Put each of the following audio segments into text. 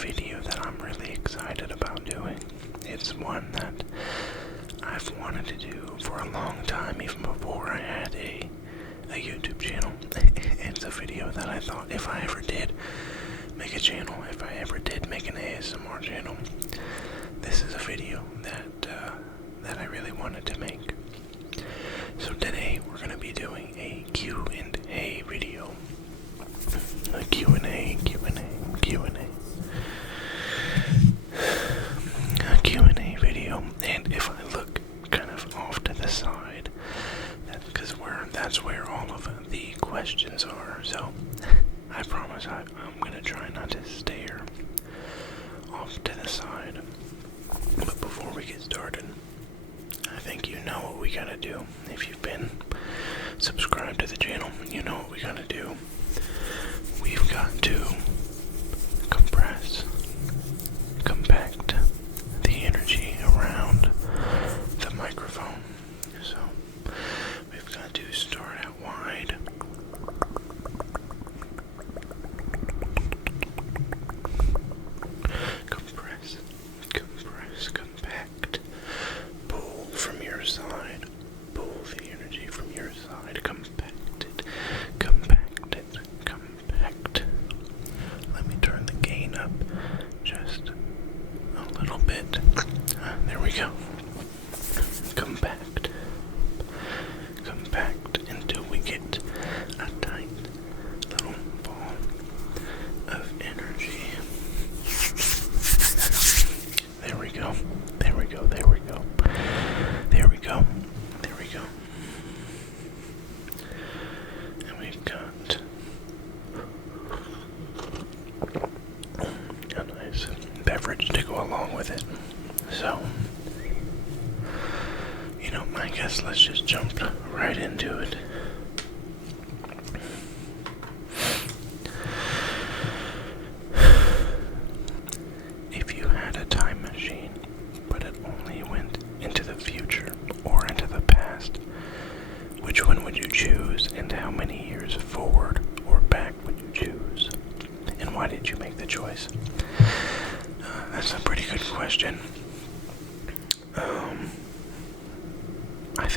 video that I'm really excited about doing. It's one that I've wanted to do for a long time, even before I had a YouTube channel. It's a video that I thought if I ever did make a channel, if I ever did make an ASMR channel, this is a video that I really wanted to make. So today we're going to be doing a Q&A video. A Q&A video. And if I look kind of off to the side, because that's where all of the questions are. So I promise I'm going to try not to stare off to the side. But before we get started, I think you know what we gotta do. If you've been subscribed to the channel, you know what we gotta do. We've got to compress, compact the energy around the microphone. So we've got to start out wide. Compress, compact. Pull from your side. Pull the energy from your side. Compact it. Let me turn the gain up just a little bit. There we go. Compact until we get a tight little ball of energy. There we go. And we've got a nice beverage to go along with it. So, I guess let's just jump right into it. If you had a time machine, but it only went into the future or into the past, which one would you choose, and how many years forward or back would you choose? And why did you make the choice? That's a pretty good question. I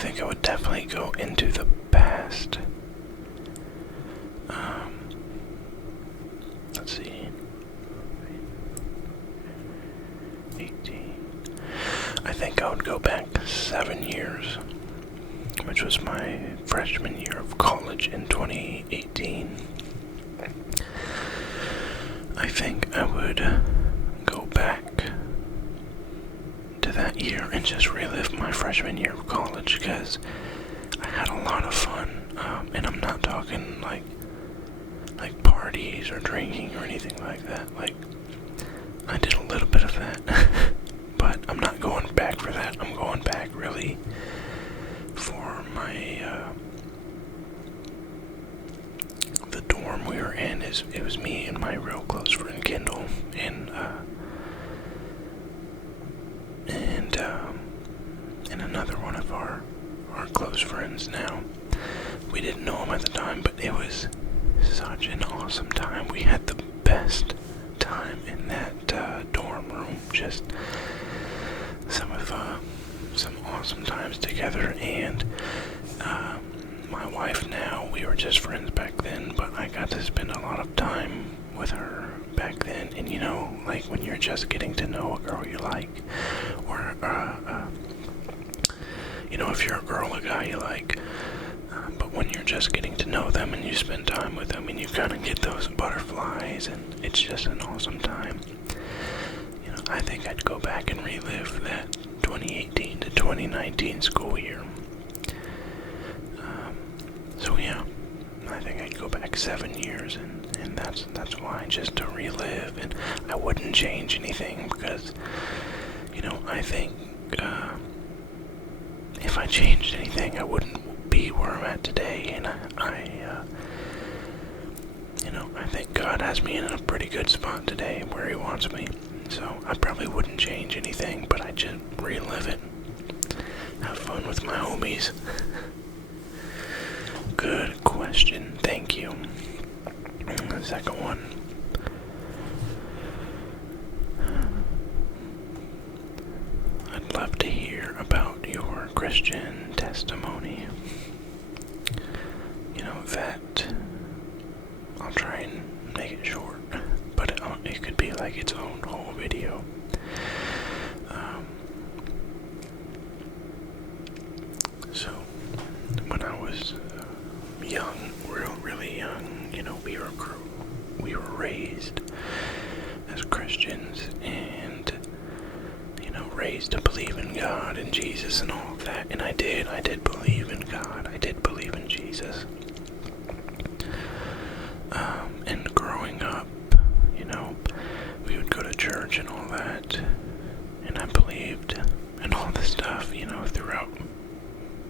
think I would definitely go into the past. Let's see. 18. I think I would go back 7 years, which was my freshman year of college in 2018. I think I would go back to that year and just relive my freshman year of college, because I had a lot of fun, and I'm not talking like parties or drinking or anything like that. Like, I did a little bit of that, but I'm not going back for that. I'm going back really for my the dorm we were in. It was me and my real close friend Kendall, and another one of our close friends now. We didn't know him at the time, but it was such an awesome time. We had the best time in that dorm room. Just some awesome times together. And my wife now, we were just friends back then, but I got to spend a lot of time with her back then. And like when you're just getting to know a girl you like, or if you're a girl, a guy you like, but when you're just getting to know them and you spend time with them and you kind of get those butterflies, and it's just an awesome time. I think I'd go back and relive that 2018 to 2019 school year. So yeah, I think I'd go back 7 years, and that's why, just to relive. And I wouldn't change anything, because I think if I changed anything, I wouldn't be where I'm at today. And I think God has me in a pretty good spot today where He wants me. So I probably wouldn't change anything, but I'd just relive it. Have fun with my homies. Good question. Thank you. The second one. Christian testimony. That I'll try and make it short, but it could be like its own whole video. So when I was young, really young, we were raised as Christians, and raised to believe in God and Jesus and all of that. And I did believe in God. I did believe in Jesus. And growing up, we would go to church and all that, and I believed in all this stuff, throughout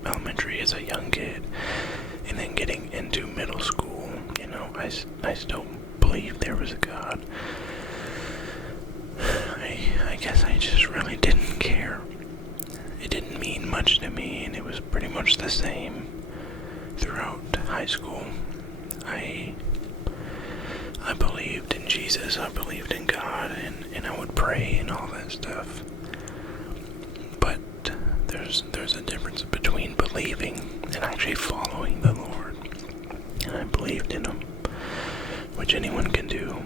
elementary as a young kid, and then getting into middle school, I still believed there was a God. I guess I just really didn't care. It didn't mean much to me, and it was pretty much the same throughout high school. I believed in Jesus, I believed in God, and I would pray and all that stuff. But there's a difference between believing and actually following the Lord. And I believed in Him, which anyone can do.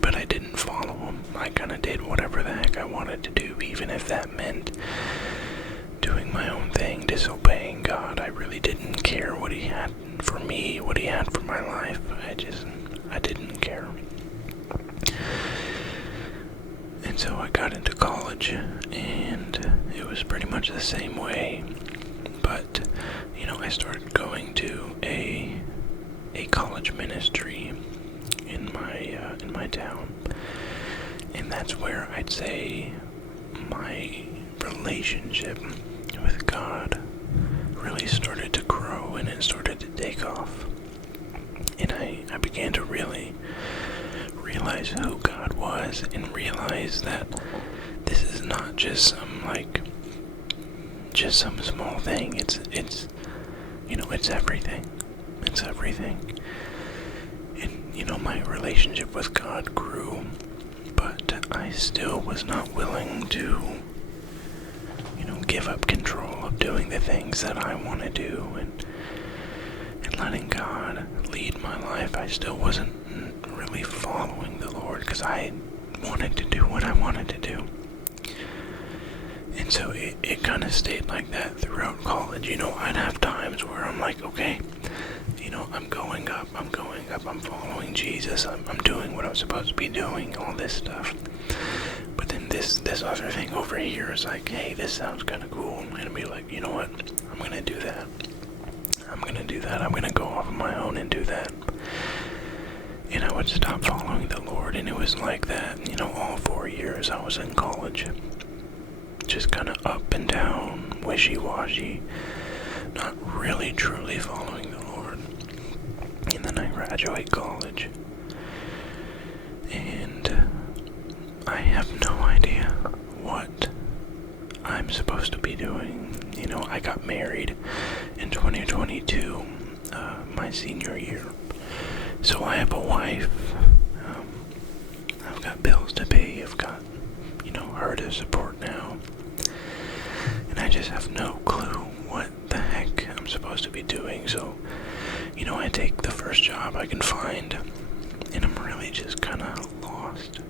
But I didn't follow Him. I kind of did whatever the heck I wanted to do, even if that meant doing my own thing, disobeying God. I really didn't care what He had for me, what He had for my life. I didn't care. And so I got into college, and it was pretty much the same way. But, I started going to a college ministry in my town. And that's where I'd say my relationship with God really started to grow, and it started to take off. And I began to really realize who God was, and realize that this is not just some small thing. It's everything. It's everything. And my relationship with God grew, but I still was not willing to give up control of doing the things that I want to do, and letting God lead my life. I still wasn't really following the Lord because I wanted to do what I wanted to do. And so it kind of stayed like that throughout college. I'd have times where I'm like, okay, I'm going up, I'm following Jesus, I'm doing what I'm supposed to be doing, all this stuff. But then this other thing over here is like, hey, this sounds kind of cool. And I'd be like, you know what, I'm going to do that. I'm going to go off on my own and do that. And I would stop following the Lord, and it was like that, all 4 years I was in college. Just kind of up and down, wishy-washy, not really truly following the Lord. And then I graduate college, and I have no idea what I'm supposed to be doing. I got married in 2022, my senior year. So I have a wife, I've got bills to pay, I've got, her to support now. And I just have no clue what the heck I'm supposed to be doing. So, I take the first job I can find, and I'm really just kind of lost.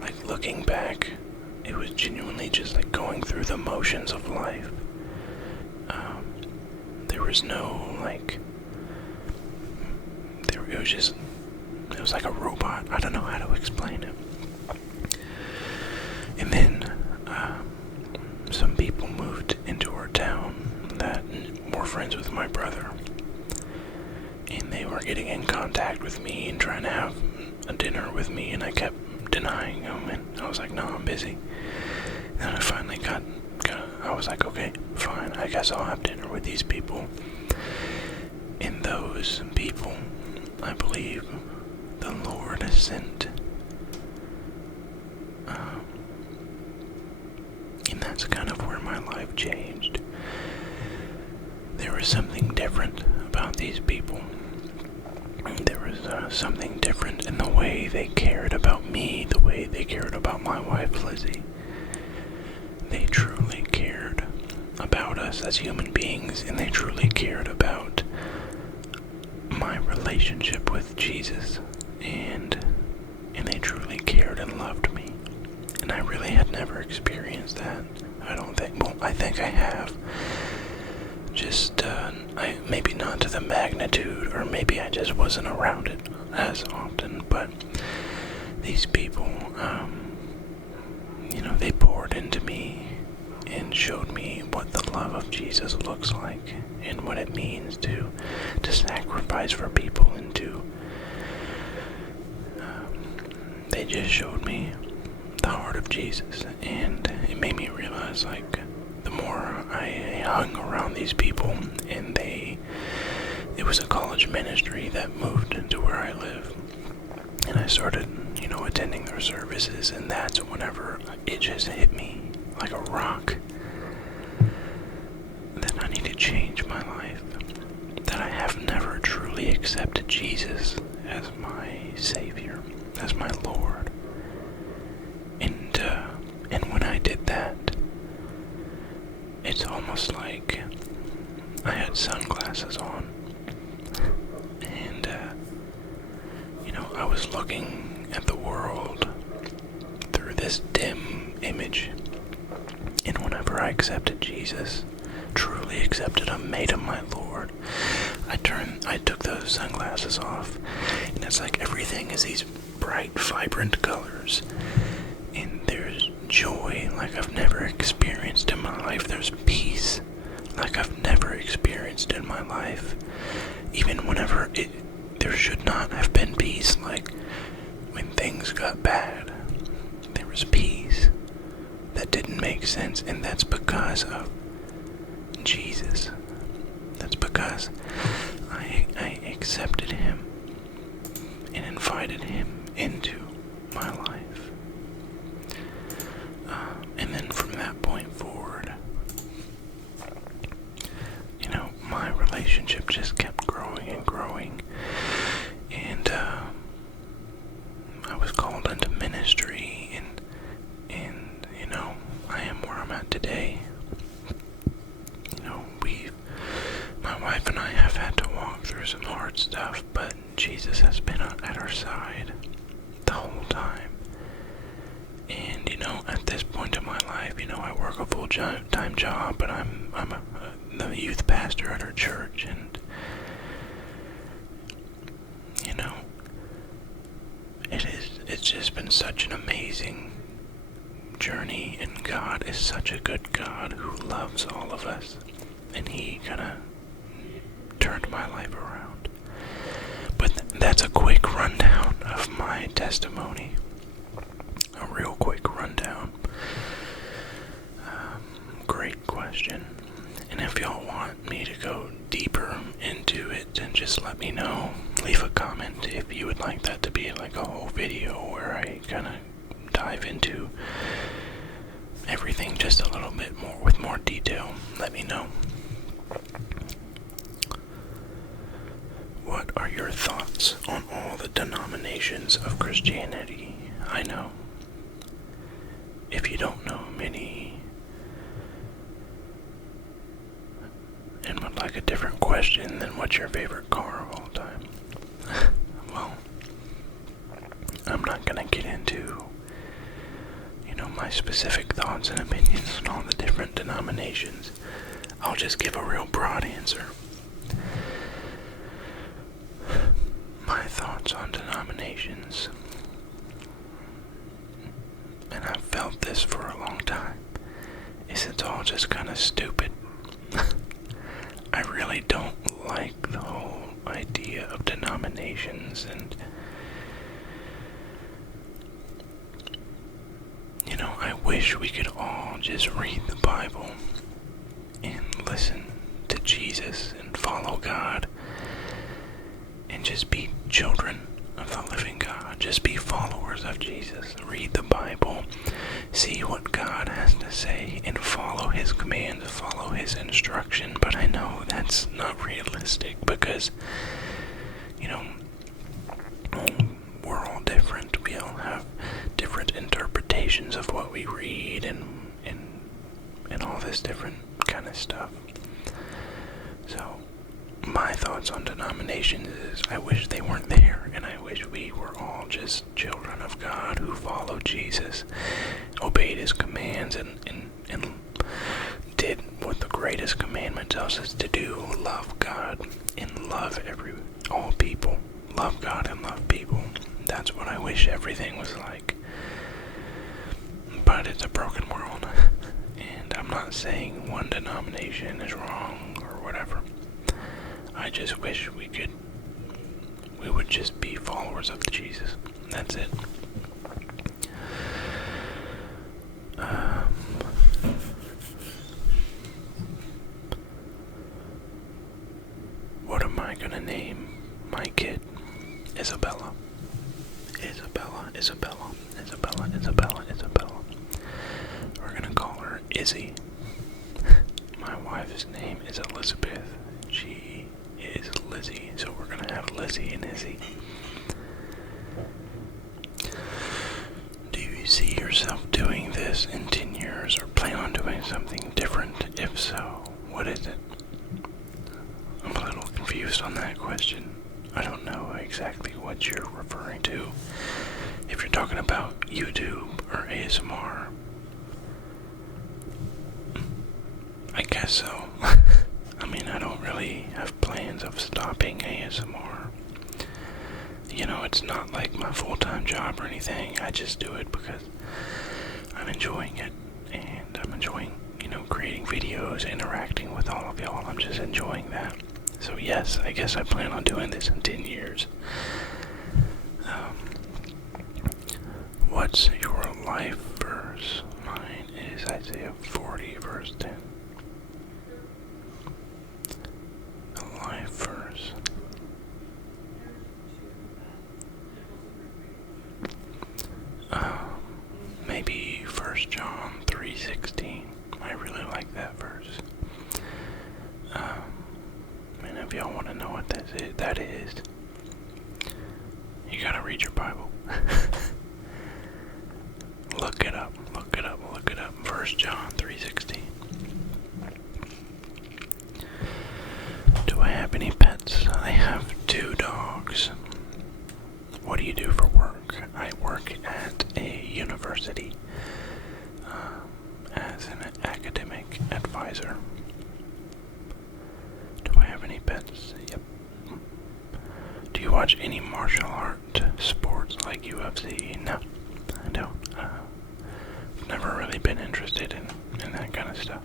Like, looking back, it was genuinely just like going through the motions of life. There was no, it was like a robot. I don't know how to explain it. And then, some people moved into our town that were friends with my brother. And they were getting in contact with me and trying to have a dinner with me, and I kept denying them, and I was like, no, I'm busy. And then I finally I was like, okay, fine, I guess I'll have dinner with these people. And those people, I believe, the Lord has sent. And that's kind of where my life changed. There was something different about these people. There was something different in the way they cared about me, the way they cared about my wife, Lizzie. They truly about us as human beings, and they truly cared about my relationship with Jesus, and they truly cared and loved me. And I really had never experienced that. I don't think, well, I think I have. Just, maybe not to the magnitude, or maybe I just wasn't around it as often, but these people, they poured into me and showed me what the love of Jesus looks like and what it means to sacrifice for people, and they just showed me the heart of Jesus, and it made me realize, like, the more I hung around these people, and it was a college ministry that moved into where I live, and I started, attending their services, and that's whenever it just hit me like a rock that I need to change my life, that I have never truly accepted Jesus as my Savior, as my Lord. And when I did that, it's almost like I had sunglasses on, and I was looking at the world through this dim image. And whenever I accepted Jesus, truly accepted him, made him my Lord, I took those sunglasses off, and it's like everything is these bright, vibrant colors, and there's joy like I've never experienced in my life. There's peace like I've never experienced in my life. Even whenever there should not have been peace, like when things got bad, there was peace that didn't make sense, and that's because of Jesus. That's because I accepted him and invited him into my life. And then from that point forward, my relationship just kept growing and growing. And I was called into ministry, and I am where I'm at today. My wife and I have had to walk through some hard stuff, but Jesus has been at our side the whole time. And at this point in my life, I work a full-time job, but I'm the youth pastor at our church, and it's just been such an amazing journey, and God is such a good God who loves all of us, and he kind of turned my life around. But that's a quick rundown of my testimony. A real quick rundown. Great question. And if y'all want me to go deeper into it, then just let me know. Leave a comment if you would like that to be like a whole video where I kind of dive into everything just a little bit more with more detail. Let me know. What are your thoughts on all the denominations of Christianity? I know, if you don't know many and would like a different question, then what's your favorite car of all time? Well, I'm not gonna get into my specific thoughts and opinions on all the different denominations. I'll just give a real broad answer. My thoughts on denominations, and I've felt this for a long time, is it's all just kind of stupid. I really don't like the whole idea of denominations, and I wish we could all just read the Bible and listen to Jesus and follow God and just be children of the living God. Just be followers of Jesus. Read the Bible, see what God has to say, and follow his commands, follow his instruction. But I know that's not realistic because, we're all different. We all have different interpretations of what we read and all this different kind kind of stuff. So, my thoughts on denominations is I wish they weren't there, and I wish we were all just children of God who followed Jesus, obeyed his commands, and did what the greatest commandment tells us to do: love God and love all people. Love God and love people. That's what I wish everything was like. But it's a broken world, and I'm not saying one denomination is wrong or whatever. I just wish we would just be followers of Jesus. That's it. What am I gonna name my kid? Isabella. We're gonna call her Izzy. My wife's name is Elizabeth. She is Lizzie, so we're gonna have Lizzie and Izzy. Do you see yourself doing this in 10 years, or plan on doing something different? If so, what is it? I'm a little confused on that question. I don't know exactly what you're referring to. If you're talking about YouTube or ASMR, I guess so. I mean, I don't really have plans of stopping ASMR. You know, it's not like my full-time job or anything. I just do it because I'm enjoying it. And I'm enjoying, creating videos, interacting with all of y'all. I'm just enjoying that. So yes, I guess I plan on doing this in 10 years. What's your life verse? Mine is Isaiah 40 verse 10. A life verse. Maybe 1 John 3:16. I really like that verse. And if y'all want to know what that is, you gotta read your Bible. Look it up. 1 John 3:16. Do I have any pets? I have 2 dogs. What do you do for work? I work at a university as an academic advisor. Do I have any pets? Yep. Do you watch any martial art sports like UFC? No, I don't. I've never really been interested in that kind of stuff.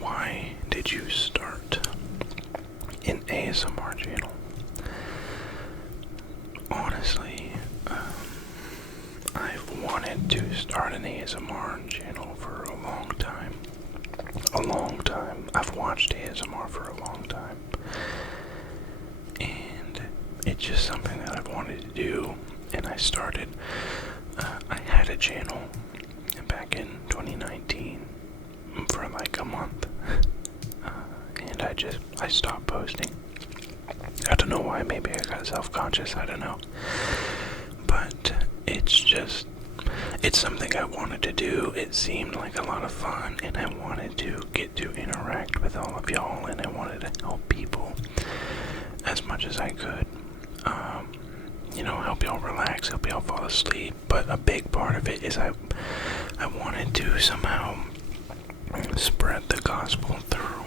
Why did you start an ASMR channel? Honestly, I've wanted to start an ASMR channel for a long time. I've watched ASMR for a long time. And it's just something that I've wanted to do. And I started, I had a channel back in 2019 for like a month. And I stopped posting. I don't know why, maybe I got self-conscious, I don't know. But it's something I wanted to do. It seemed like a lot of fun, and I wanted to get to interact with all of y'all, and I wanted to help people as much as I could. Help y'all relax, help y'all fall asleep. But a big part of it is I wanted to somehow spread the gospel through,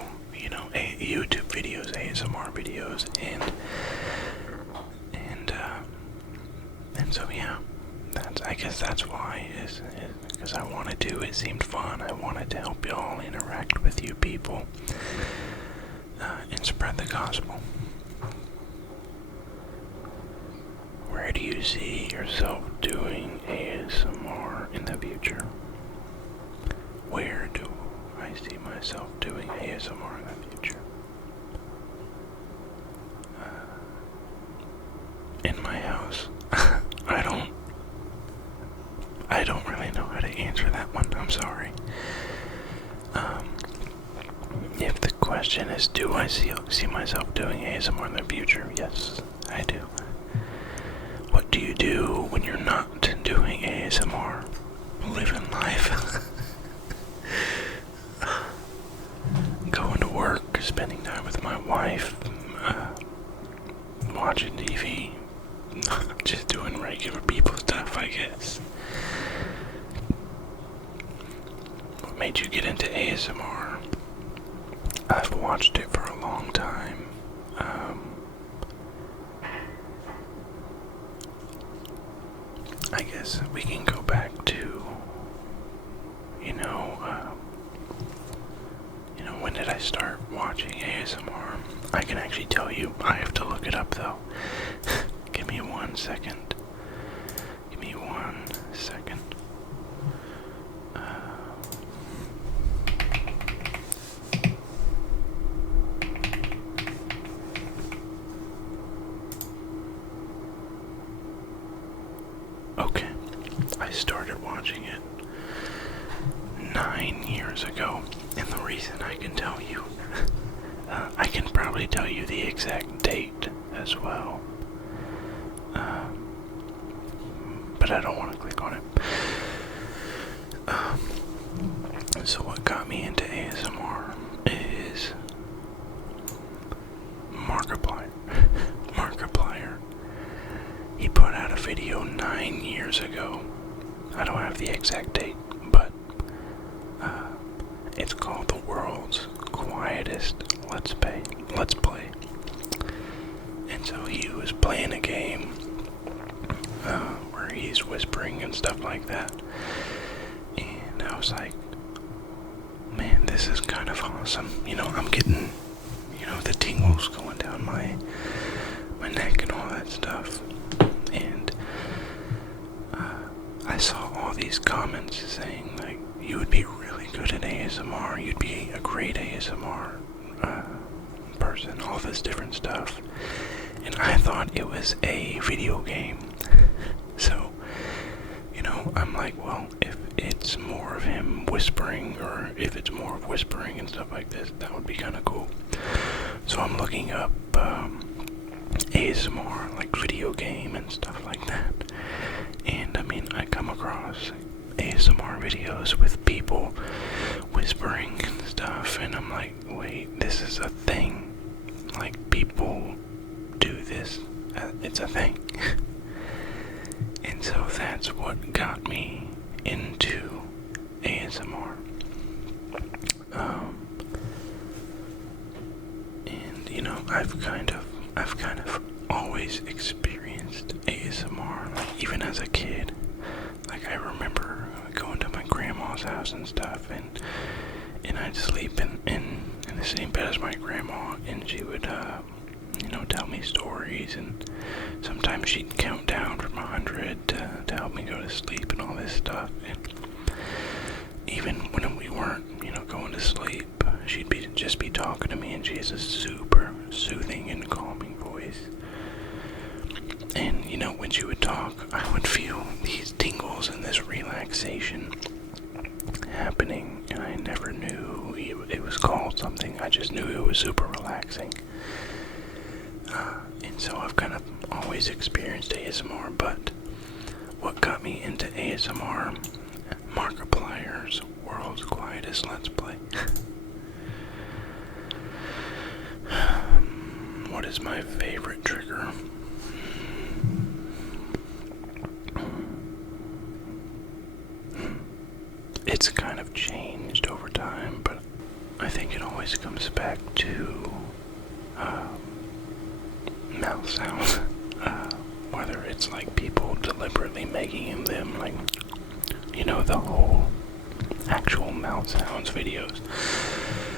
YouTube videos, ASMR videos, and so yeah, I guess that's why, is because I wanted to. It seemed fun. I wanted to help y'all interact with you people, and spread the gospel. Where do you see yourself doing ASMR in the future? Where do I see myself doing ASMR in the future? In my house. I don't really know how to answer that one. I'm sorry. If the question is, do I see myself doing ASMR in the future? Yes, I do. What do you do when you're not doing ASMR? Living life. Going to work, spending time with my wife, watching TV, just doing regular people stuff, I guess. What made you get into ASMR? I've watched it for a long time. I guess we can go back to, when did I start watching ASMR? I can actually tell you. I have to look it up though. Give me 1 second. Give me 1 second. Okay, I started watching it 9 years ago, and the reason I can tell you, I can probably tell you the exact date as well, but I don't want to click on it. So what got me into ASMR is Markiplier. Markiplier. He put out a video 9 years ago. I don't have the exact date, but it's called The World's Quietest Let's Play. And so he was playing a game where he's whispering and stuff like that. And I was like, man, this is kind of awesome. I'm getting, the tingles going down my neck and all that stuff. And I saw all these comments saying, like, you would be really good at ASMR, you'd be a great ASMR person, all this different stuff. And I thought it was a video game. So, I'm like, well, if it's more of him whispering, or if it's more of whispering and stuff like this, that would be kind of cool. So I'm looking up ASMR, like video game and stuff like that. And I come across ASMR videos with people whispering and stuff, and I'm like, wait, this is a thing. Like, people do this. It's a thing. And so that's what got me into ASMR. And I've kind of always experienced ASMR, like even as a kid. Like, I remember going to my grandma's house and stuff, and I'd sleep in the same bed as my grandma, and she would tell me stories, and sometimes she'd count down from 100 to help me go to sleep and all this stuff. And even when we weren't going to sleep, she'd just be talking to me, and she has a super soothing and calming voice. And when she would talk, I would feel these tingles and this relaxation happening, and I never knew it was called something. I just knew it was super relaxing. And so I've kind of always experienced ASMR, but what got me into ASMR, Markiplier's World's Quietest Let's Play. What is my favorite trigger? It's kind of changed over time, but I think it always comes back to mouth sounds. Whether it's like people deliberately making them, like, the whole actual mouth sounds videos,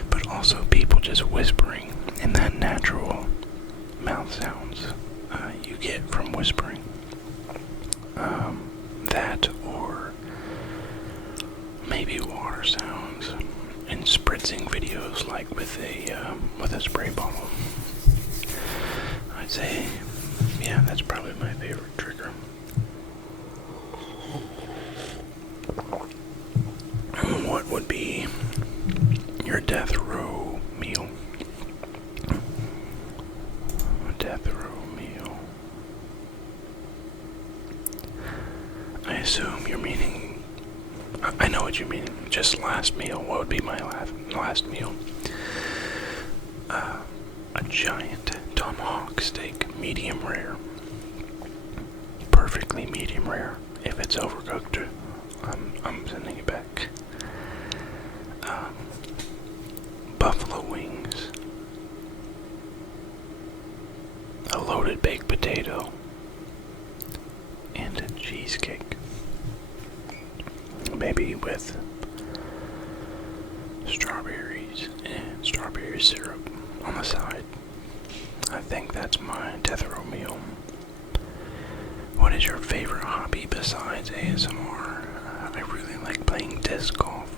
but also people just whispering, and that natural mouth sounds you get from whispering. That, or maybe water sounds and spritzing videos, like with a spray bottle. I'd say, yeah, that's probably my favorite trigger. What would be your death row meal? A death row meal. would be my last meal. A giant tomahawk steak, medium rare. Perfectly medium rare. If it's overcooked, I'm sending it back. Buffalo wings. A loaded baked potato. And a cheesecake. Maybe with strawberries and strawberry syrup on the side. I think that's my death row meal. What is your favorite hobby besides ASMR? I really like playing disc golf.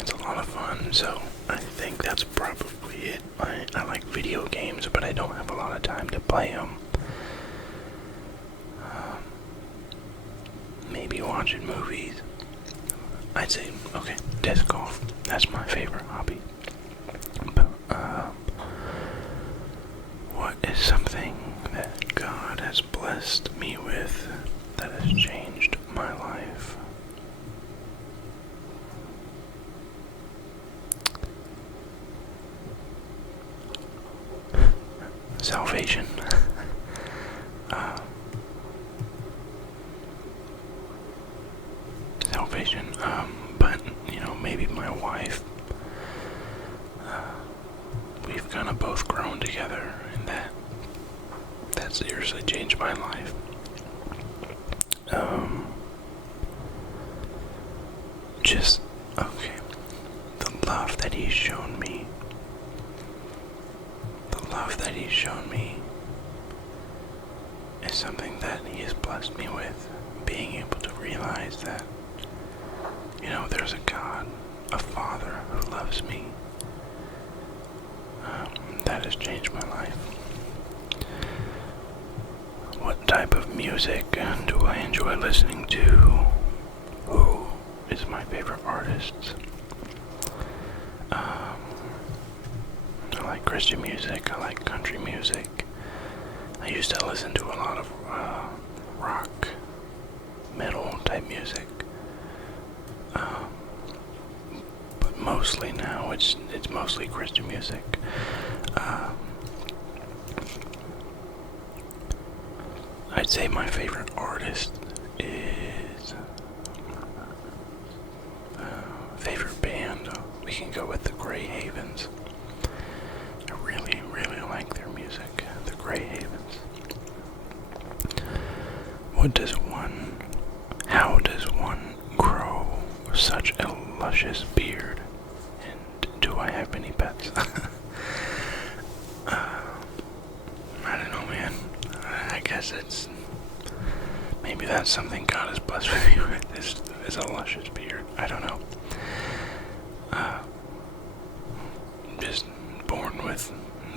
It's a lot of fun, so I think that's probably it. I like video games, but I don't have a lot of time to play them. Maybe watching movies. I'd say, okay, disc golf. That's my favorite hobby. But, what is something that God has blessed me with that has changed my life? Salvation. Salvation. But, maybe my wife. We've kind of both grown together, and that seriously changed my life. Okay. The love that he's shown me. The love that he's shown me is something that he has blessed me with. Being able to realize that, there's a God, a Father who loves me. That has changed my life. What type of music do I enjoy listening to? Who is my favorite artist? I like Christian music. I like country music. I used to listen to a lot of rock, metal type music. But mostly now it's mostly Christian music. I'd say my favorite artist is favorite band. We can go with the Grey Havens. I really, really like their music. The Grey Havens. How does one grow such a luscious beard? And do I have any pets? I don't know, man. I guess maybe that's something God has blessed me with, is a luscious beard. I don't know. Just born with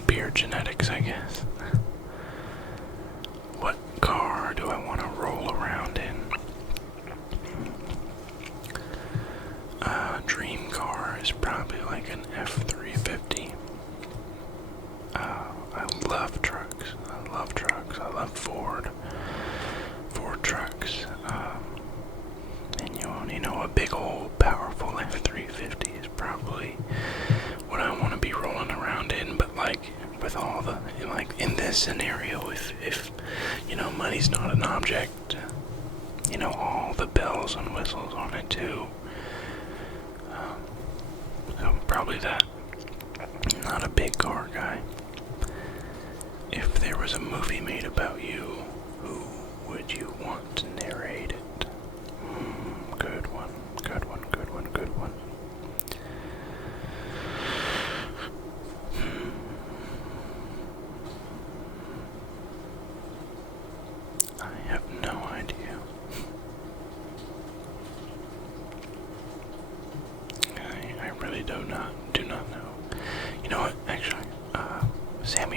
beard genetics, I guess. What car do I want to roll around in? Dream car is probably like an F-350. I love trucks. I love Ford trucks. And a big old powerful F-350 is probably what I want to be rolling around in. But like with all the, in this scenario, if money's not an object, all the bells and whistles on it too. So probably that. Not a big car guy. If there was a movie made about you, who would you want to narrate it? Good one. I have no idea. I really do not know. You know what? Actually, Sam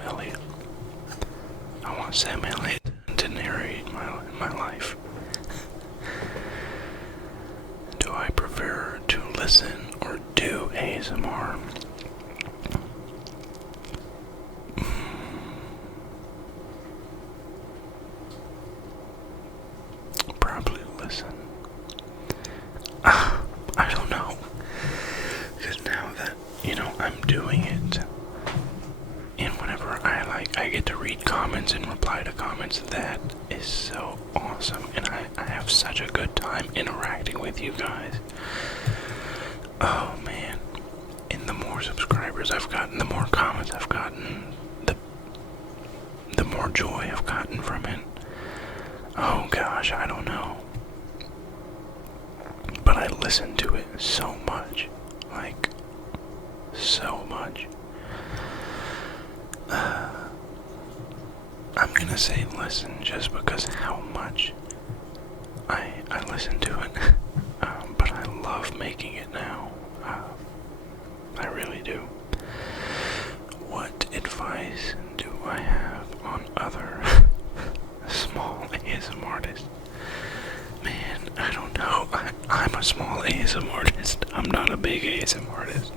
Elliott. I want Sam Elliott to narrate my life. Do I prefer to listen or do ASMR? Probably listen. I don't know. Because now that, I'm doing it, and whenever I get to read comments and reply to comments, that is so awesome. And I have such a good time interacting with you guys. Oh man. And the more subscribers I've gotten, the more comments I've gotten, the more joy I've gotten from it. Oh gosh, I don't know. But I listen to it so much. Like, so much. I'm gonna say listen just because how much I listen to it. But I love making it now. I really do. What advice do I have on other small ASM artists? Man, I don't know. I'm a small ASM artist. I'm not a big ASM artist.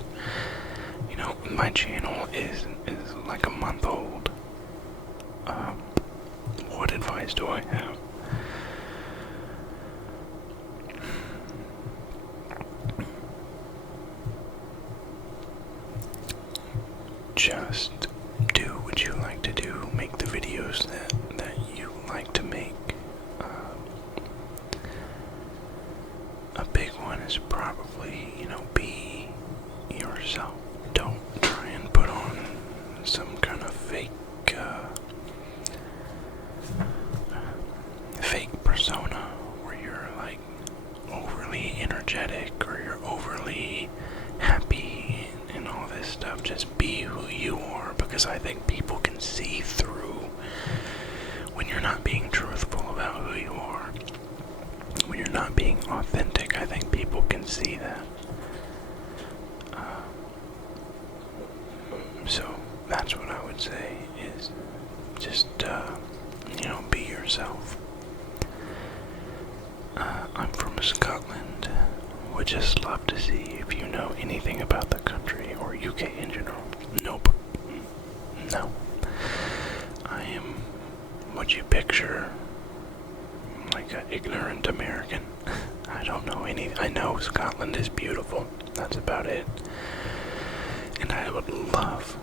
My channel is like a month old. What advice do I have? Just do what you like to do. Make the videos that you like to make. A big one is probably, be yourself. Don't try and put on some kind of fake persona where you're like overly energetic or you're overly happy and all this stuff. Just be who you are, because I think people can see through when you're not being truthful about who you are. When you're not being authentic, I think people can see that. So that's what I would say is just, be yourself. I'm from Scotland. Would just love to see if you know anything about the country or UK in general. Nope. No. I am what you picture, like an ignorant American. I don't know I know Scotland is beautiful. That's about it. And I would love,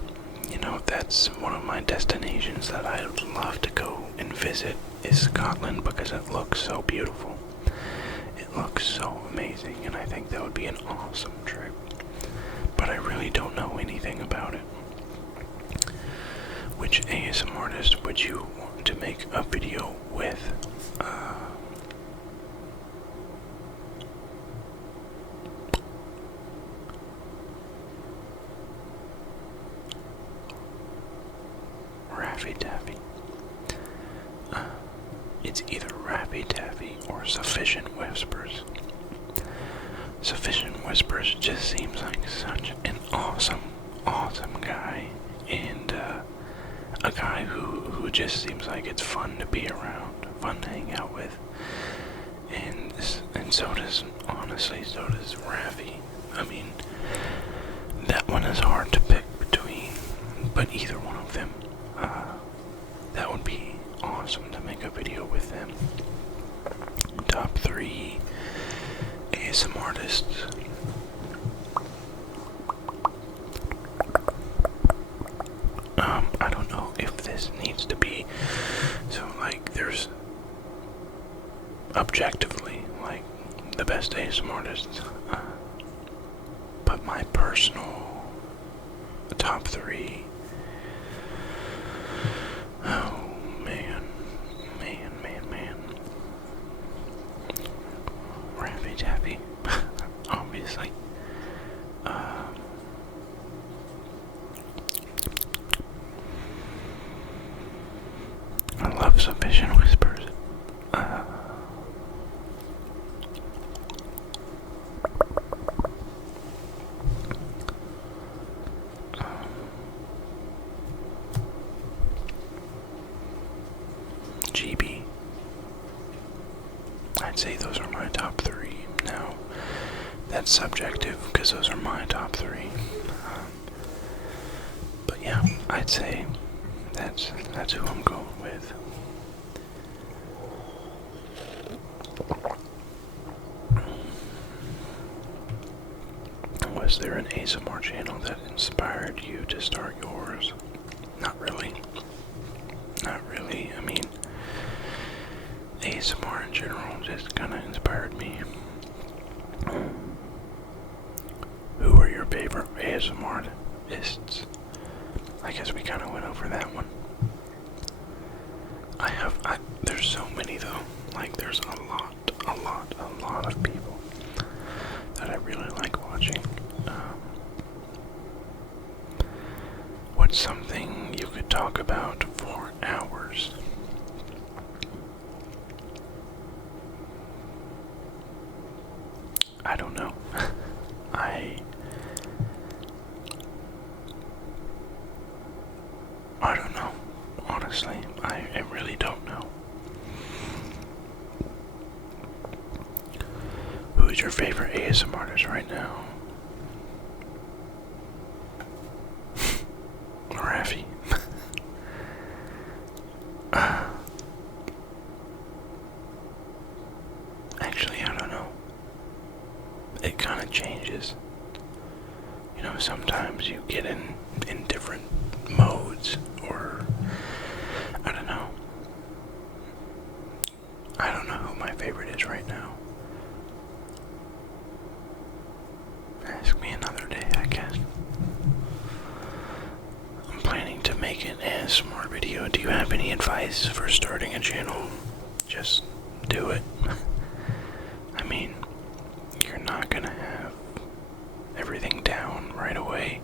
that's one of my destinations that I would love to go and visit is Scotland, because it looks so beautiful. It looks so amazing, and I think that would be an awesome trip. But I really don't know anything about it. Which ASM artist would you want to make a video with? Raffy Taffy. It's either Raffy Taffy or Sufficient Whispers. Sufficient Whispers just seems like such an awesome guy, and a guy who just seems like it's fun to be around, fun to hang out with, and so does Raffy. I mean, that one is hard to pick between, but either one of them, that would be awesome to make a video with them. Top 3 ASM artists. I don't know if this needs to be, so like there's objectively like the best ASM artists, but my personal top 3. Oh man. Raffy Taffy, obviously. I love Sufficient Whispers. GB. I'd say those are my top 3. Now, that's subjective because those are my top 3. But yeah, I'd say that's who I'm going with. was there an ASMR channel that inspired you to start yours? Not really. Not really. I mean, ASMR in general just kind of inspired me. Who are your favorite ASMRists? I guess we kind of went over that one. There's so many though. Like, there's a lot of people that I really like watching. What's something you could talk about for hours? I don't know. I don't know. Honestly, I really don't know. Who is your favorite ASMR artist right now? Raffi. Actually, I don't know. It kind of changes. You know, sometimes you get in different modes, or I don't know. I don't know who my favorite is right now. Ask me another day, I guess. I'm planning to make an ASMR video. Do you have any advice for starting a channel? Just do it. I mean, you're not gonna have everything down right away.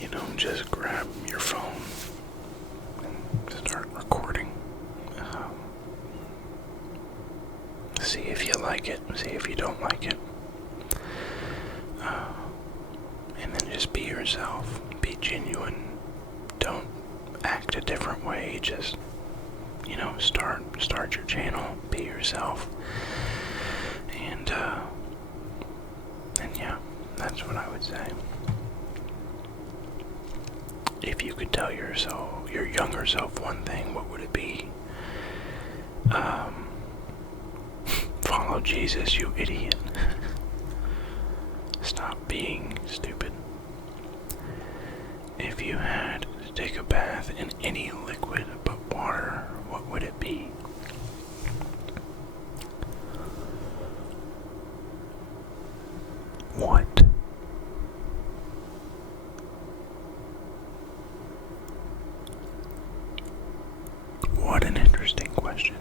You know, just grab your phone and start recording. See if you like it, see if you don't like it. And then just be yourself, be genuine. Don't act a different way, just, you know, start your channel, be yourself. And yeah, that's what I would say. If you could tell your younger self one thing, what would it be? Follow Jesus, you idiot. Stop being stupid. If you had to take a bath in any liquid but water, what would it be? What? What an interesting question.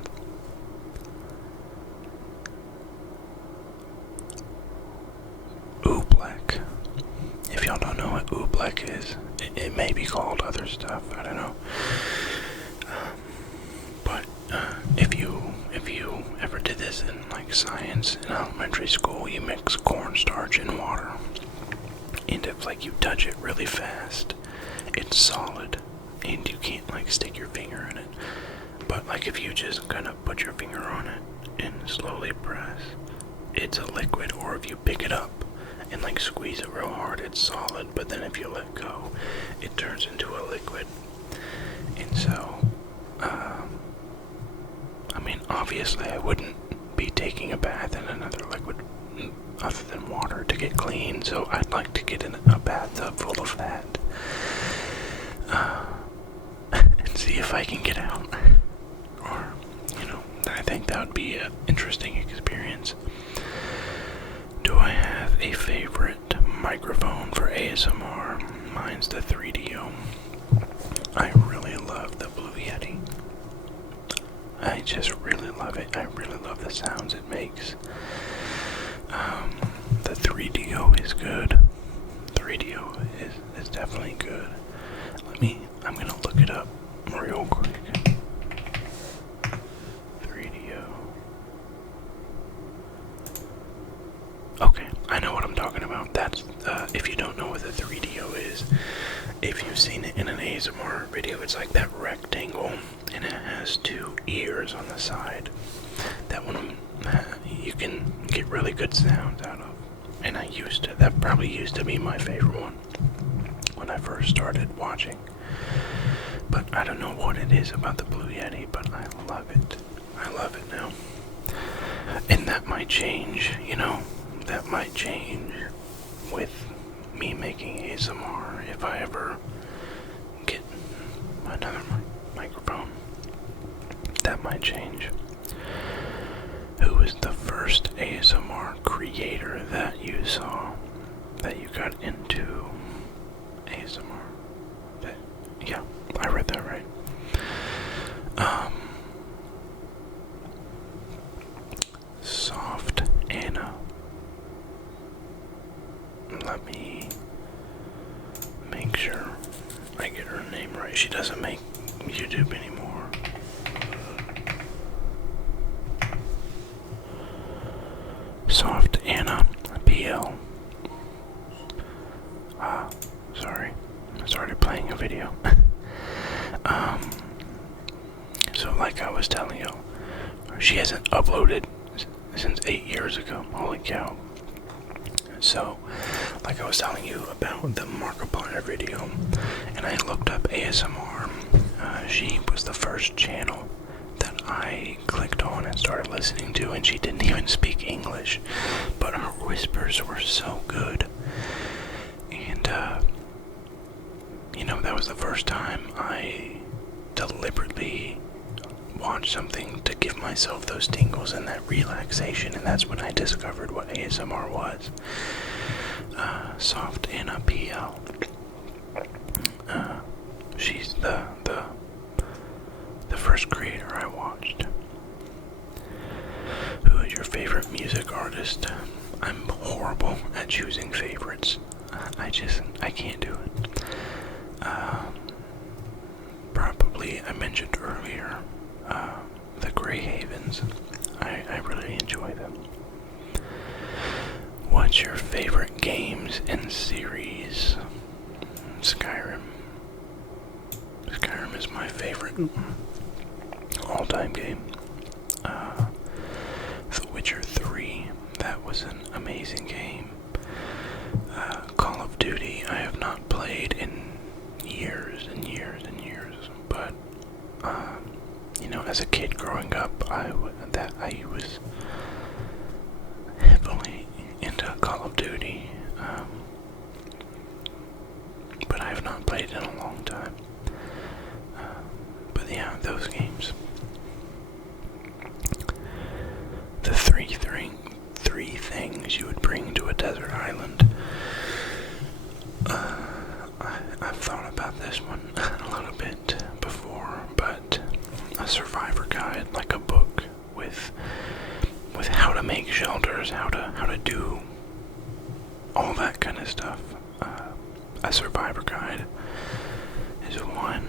Oobleck. If y'all don't know what Oobleck is, it may be called other stuff, I don't know. But if you ever did this in like science in elementary school, you mix cornstarch and water. And if like you touch it really fast, it's solid and you can't like stick your finger in it. But like if you just kind of put your finger on it and slowly press, it's a liquid. Or if you pick it up and like squeeze it real hard, it's solid. But then if you let go, it turns into a liquid. And so, I mean, obviously I wouldn't be taking a bath in another liquid other than water to get clean. So I'd like to get in a bathtub full of that. And see if I can get out. Or, you know, I think that would be an interesting experience. Do I have a favorite microphone for ASMR? Mine's the 3DO. I really love the Blue Yeti. I just really love it. I really love the sounds it makes. The 3DO is good. 3DO is definitely good. I'm gonna look it up real quick. 3DO. Okay, I know what I'm talking about. That's, if you don't know what the 3DO is, if you've seen it in an ASMR video, it's like that rectangle, and it has two ears on the side. That one, you can get really good sounds out of. And that probably used to be my favorite one when I first started watching. But I don't know what it is about the Blue Yeti, but I love it. I love it now. And that might change, you know, that might change with me making ASMR if I ever get another microphone. That might change. Who was the first ASMR creator that you saw, that you got into ASMR? Yeah, I read that right. Soft Anna. Let me make sure I get her name right. She doesn't make YouTube anymore. Soft Anna PL. Sorry. I started playing a video. So like I was telling you, she hasn't uploaded since 8 years ago. Holy cow. So, like I was telling you about the Markiplier video, and I looked up ASMR. She was the first channel that I clicked on and started listening to, and she didn't even speak English, but her whispers were so good. And, you know, that was the first time I deliberately watched something to give myself those tingles and that relaxation, and that's when I discovered what ASMR was. Soft Anna PL. She's the first creator I watched. Who is your favorite music artist? I'm horrible at choosing favorites. I can't do it. Probably, I mentioned earlier, the Grey Havens. I really enjoy them. What's your favorite games and series? Skyrim. Skyrim is my favorite all-time game. The Witcher 3, that was an amazing game. Call of Duty, I have not played in years and years and years, but you know, as a kid growing up, I was heavily into Call of Duty, but I have not played in a long time. But yeah, those games. The three things you would bring to a desert island. I've thought about this one a little bit before, but a survivor guide, like a book with how to make shelters, how to do all that kind of stuff. A survivor guide is one.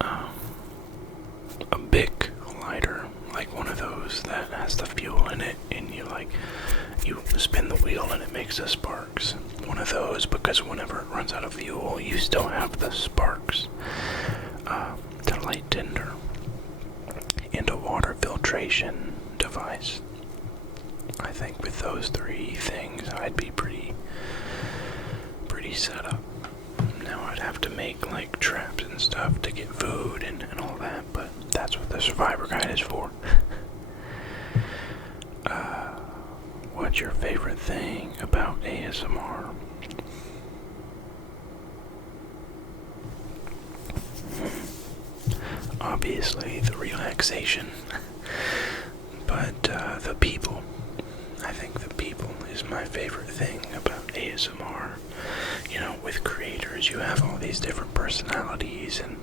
A Bic lighter, like one of those that has the fuel in it, and you spin the wheel and it makes the sparks. One of those, because whenever it runs out of fuel, you still have the sparks to light tinder. And a water filtration device. I think with those three things, I'd be pretty set up. Now I'd have to make like traps and stuff to get food and all that, but that's what the survivor guide is for. What's your favorite thing about ASMR? Obviously the relaxation, but the people. I think the people is my favorite thing about ASMR. You know, with creators, you have all these different personalities and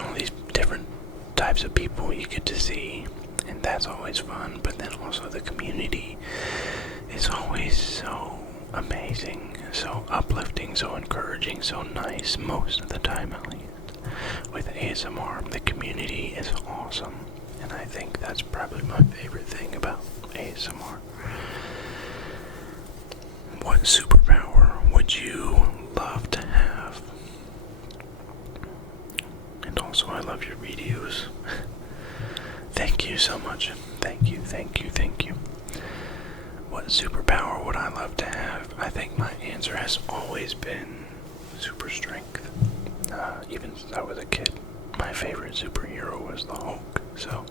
all these different types of people you get to see, and that's always fun. But then also the community is always so amazing, so uplifting, so encouraging, so nice, most of the time at least. With ASMR, the community is awesome, and I think that's probably my favorite thing about ASMR. What superpower would you love to have? And also, I love your videos. Thank you so much. Thank you. What superpower would I love to have? I think my answer has always been super strength. Even since I was a kid, my favorite superhero was the Hulk. So,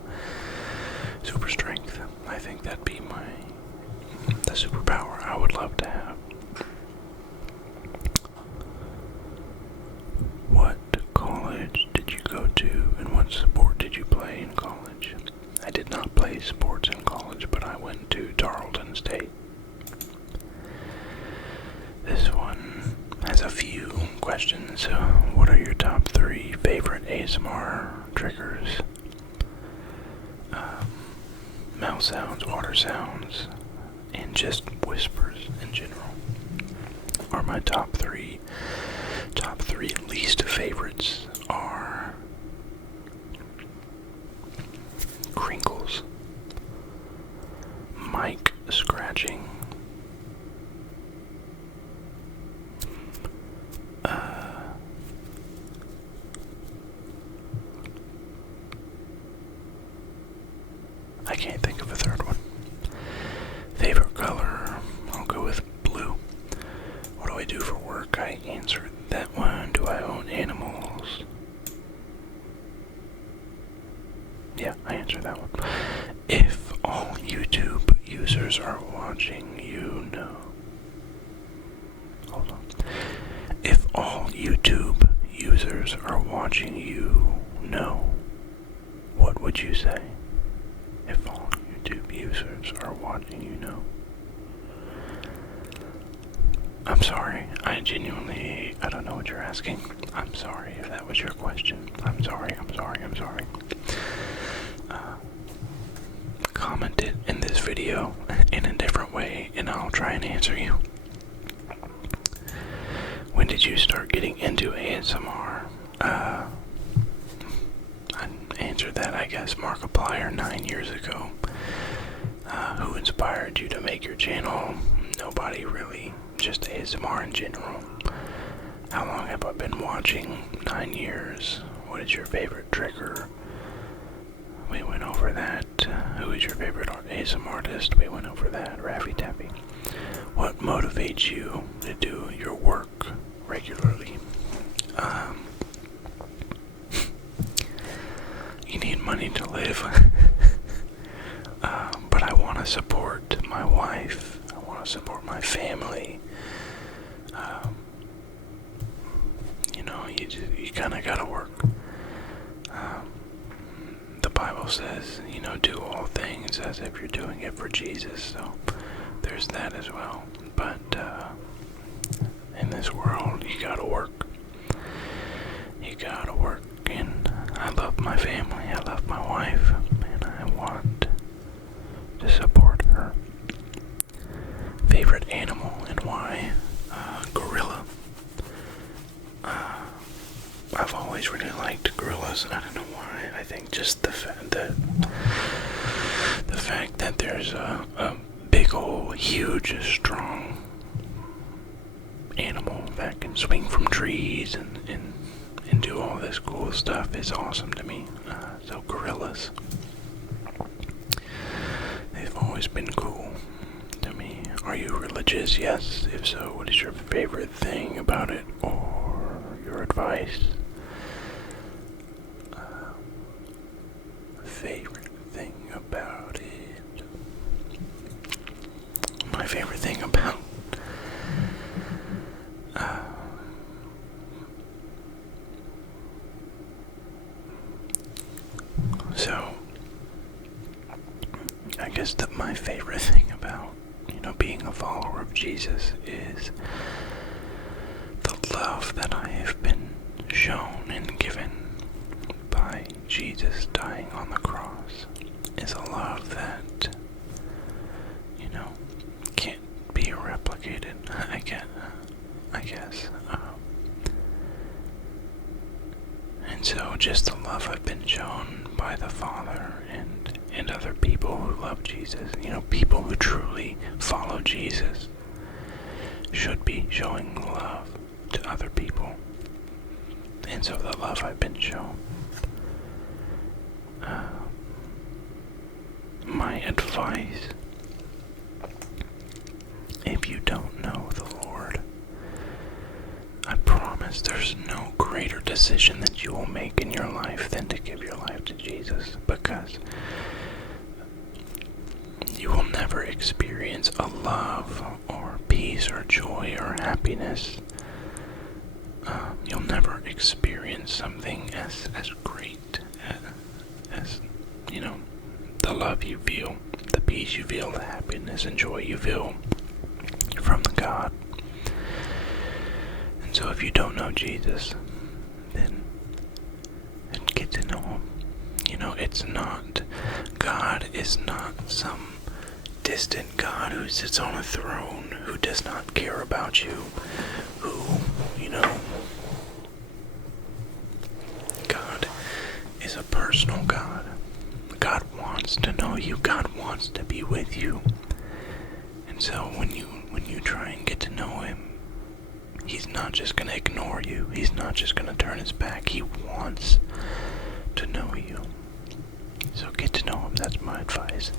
super strength, I love to have. What college did you go to, and what sport did you play in college? I did not play sports in college, but I went to Tarleton State. This one has a few questions. What are your top 3 favorite ASMR triggers? Mouth sounds, water sounds, and just whispers in general are my top 3. Top 3 least favorites are crinkles, mic scratching, I can't think of a third one. Favorite color, I'll go with blue. What do I do for work? I answered that one. Do I own animals? Yeah, I answered that one. If all YouTube users are watching, you know. Hold on. If all YouTube users are watching, you know. What would you say? If all YouTube users are watching, you know. I'm sorry. I don't know what you're asking. I'm sorry if that was your question. I'm sorry. Comment it in this video in a different way, and I'll try and answer you. When did you start getting into ASMR? I answered that, I guess, Markiplier 9 years ago. Who inspired you to make your channel? Nobody really, just ASMR in general. How long have I been watching? 9 years. What is your favorite trigger? We went over that. Who is your favorite ASMR artist? We went over that. Raffy Taffy. What motivates you to do your work regularly? You need money to live. But I want to support my wife. I want to support my family. You kind of got to work. The Bible says, do all things as if you're doing it for Jesus. So there's that as well. But in this world, you got to work. You got to work. And I love my family. I love my wife. And I want to support her. Favorite animal and why? Gorilla. I've always really liked gorillas. I don't know why. I think just the fact that there's a big old, huge, strong animal that can swing from trees and do all this cool stuff is awesome to me. So gorillas. They've always been cool to me. Are you religious? Yes. If so, what is your favorite thing about it or your advice? Favorite thing about it. My favorite thing about so I guess that my favorite thing about being a follower of Jesus is the love that I have been shown and given by Jesus dying on the cross. Is a love that can't be replicated. I guess. And so just the love I've been shown by the Father and other people who love Jesus, people who truly follow Jesus should be showing love to other people. And so the love I've been shown. My advice, if you don't know the Lord, I promise there's no greater decision that you will make in your life than to give your life to Jesus, because you will never experience a love or peace peace or joy or happiness. You'll never experience something as great as, the love you feel, the peace you feel, the happiness and joy you feel from the God. And so if you don't know Jesus, then get to know him. God is not some distant God who sits on a throne, who does not care about you, who, God is a personal God. God wants to know you. God wants to be with you. And so when you try and get to know him, he's not just going to ignore you. He's not just going to turn his back. He wants to know you. So get to know him. That's my advice.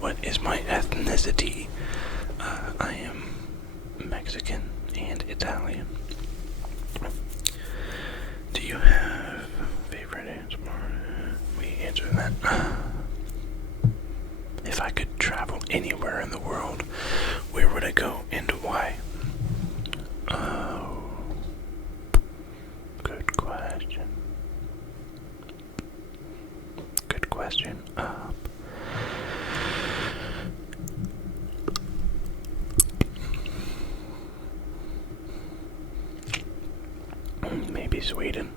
What is my ethnicity? I am Mexican and Italian. Do you have favorite answer? We answer that. If I could travel anywhere in the world, where would I go and why? Oh, good question. Good question. Maybe Sweden.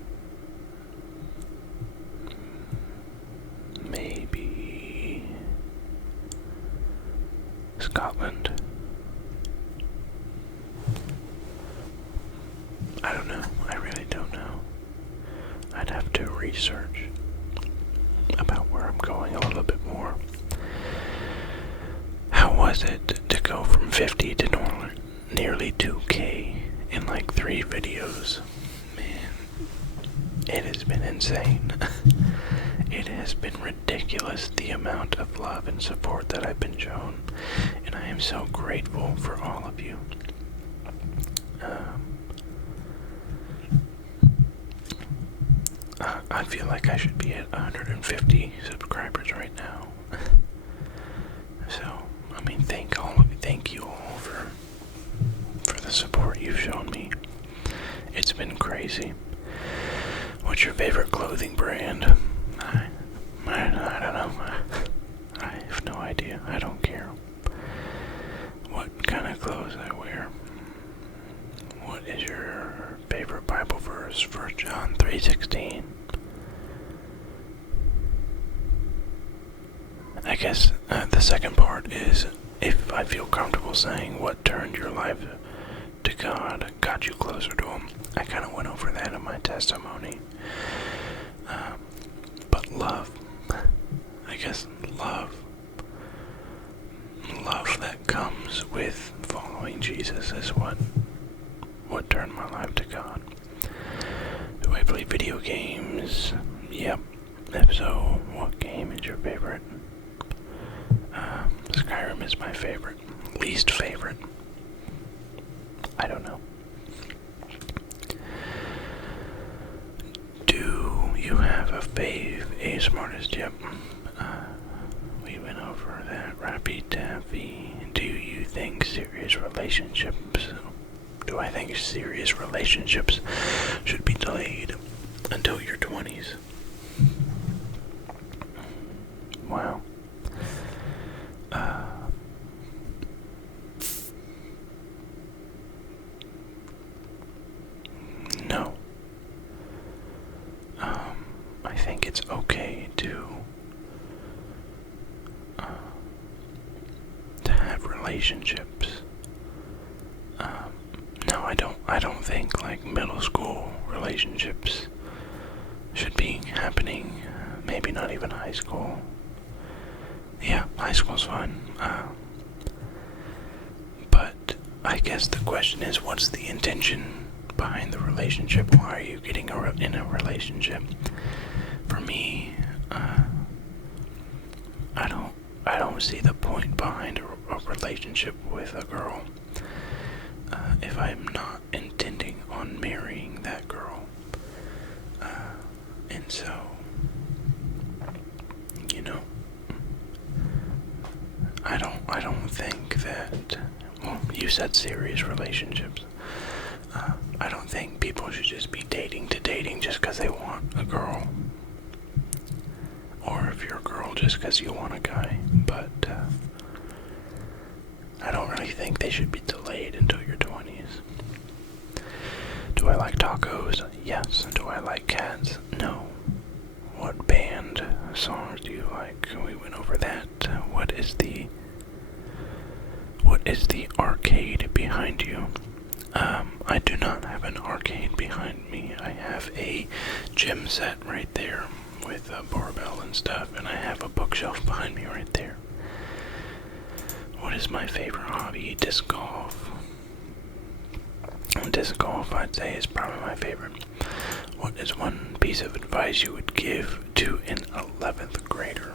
Maybe Scotland. I don't know. I really don't know. I'd have to research about where I'm going a little bit more. How was it to go from 50 to nearly 2K in like 3 videos? Man, it has been insane. It has been ridiculous, the amount of love and support that I've been shown, and I am so grateful for all of you. I feel like I should be at 150 subscribers right now. So, thank you all for the support you've shown me. It's been crazy. What's your favorite clothing brand? I don't know. I have no idea. I don't care what kind of clothes I wear. What is your favorite Bible verse? 1 John 3:16. I guess the second part is, if I feel comfortable saying what turned your life to God, got you closer to him. I kind of went over that in my testimony. But love, I guess love that comes with following Jesus is what turned my life to God. Do I play video games? Yep. If so, what game is your favorite? Skyrim is my favorite. Least favorite? I don't know. Do you have a fave ASMartist? Yep. We went over that. Rappy Taffy. Do I think serious relationships should be delayed until your 20s? Wow. No. I think it's okay to have relationships. No, I don't think like middle school relationships should be happening. Maybe not even high school. Yeah, high school's fine. But I guess the question is, what's the intention behind the relationship? Why are you getting in a relationship? For me, I don't see the point behind a relationship with a girl if I'm not intending on marrying that girl. And so, I don't think that well, you said serious relationships. I don't think people should just be dating to dating just because they want a girl. Or if you're a girl, just because you want a guy. But I don't really think they should be delayed until your 20s. Do I like tacos? Yes. Do I like cats? No. What band songs do you like? We went over that. What is the arcade behind you? I do not have an arcade behind me. I have a gym set right there with a barbell and stuff, and I have a bookshelf behind me right there. What is my favorite hobby? Disc golf. Disc golf, I'd say, is probably my favorite. What is one piece of advice you would give to an 11th grader?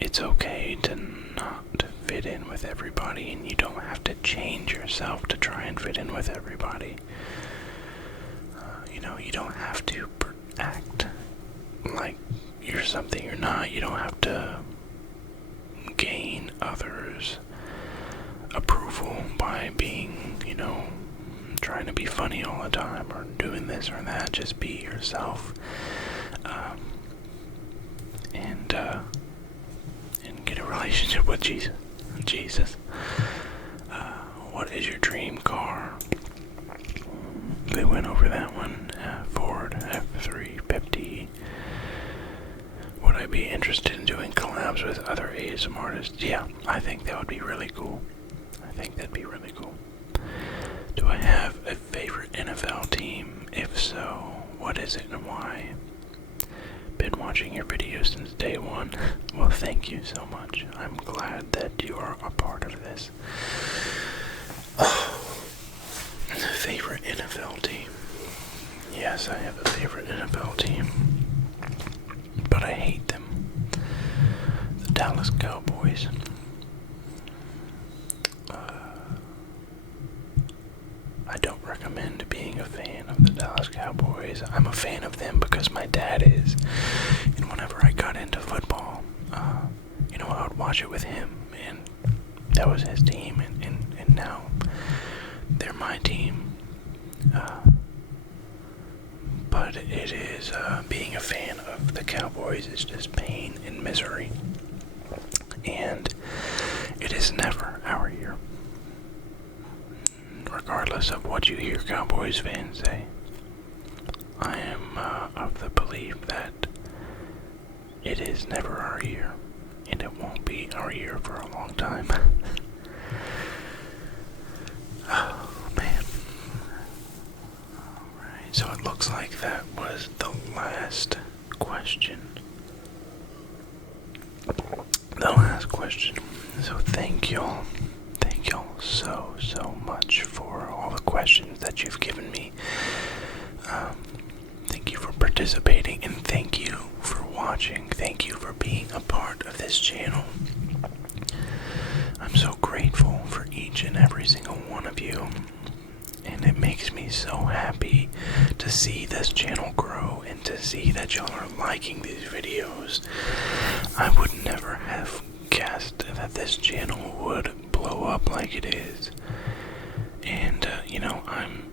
It's okay to not fit in with everybody, and you don't have to change yourself to try and fit in with everybody. You don't have to act like you're something you're not. You don't have to gain others' approval by being, trying to be funny all the time or doing this or that. Just be yourself, and get a relationship with Jesus. What is your dream car? We went over that one. Ford F-350. Would I be interested in doing collabs with other ASM artists? Yeah, I think that would be really cool. Do I have a favorite NFL team? If so, what is it and why? Been watching your videos since day one. Well, thank you so much. I'm glad that you are a part of this. Favorite NFL team? Yes, I have a favorite NFL team, but I hate them. The Dallas Cowboys. I don't recommend being a fan of the Dallas Cowboys. I'm a fan of them because my dad is. And whenever I got into football, I would watch it with him, and that was his team, and now they're my team. But it is, being a fan of the Cowboys is just pain and misery. And it is never our year. Regardless of what you hear Cowboys fans say, I am of the belief that it is never our year, and it won't be our year for a long time. Oh, man. Alright, so it looks like that was the last question. So thank y'all. Thank y'all so much for all the questions that you've given me. Thank you for participating, and thank you for watching. Thank you for being a part of this channel. I'm so grateful for each and every single one of you, and it makes me so happy to see this channel grow and to see that y'all are liking these videos. I would never have guessed that this channel would blow up like it is, and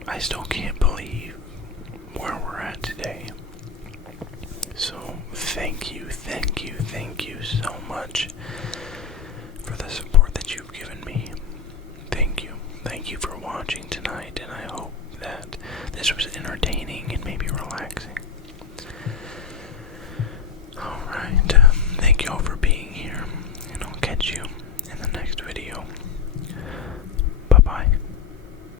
I still can't believe where we're at today. So thank you so much for the support that you've given me. Thank you for watching tonight, and I hope that this was entertaining and maybe relaxing. Alright,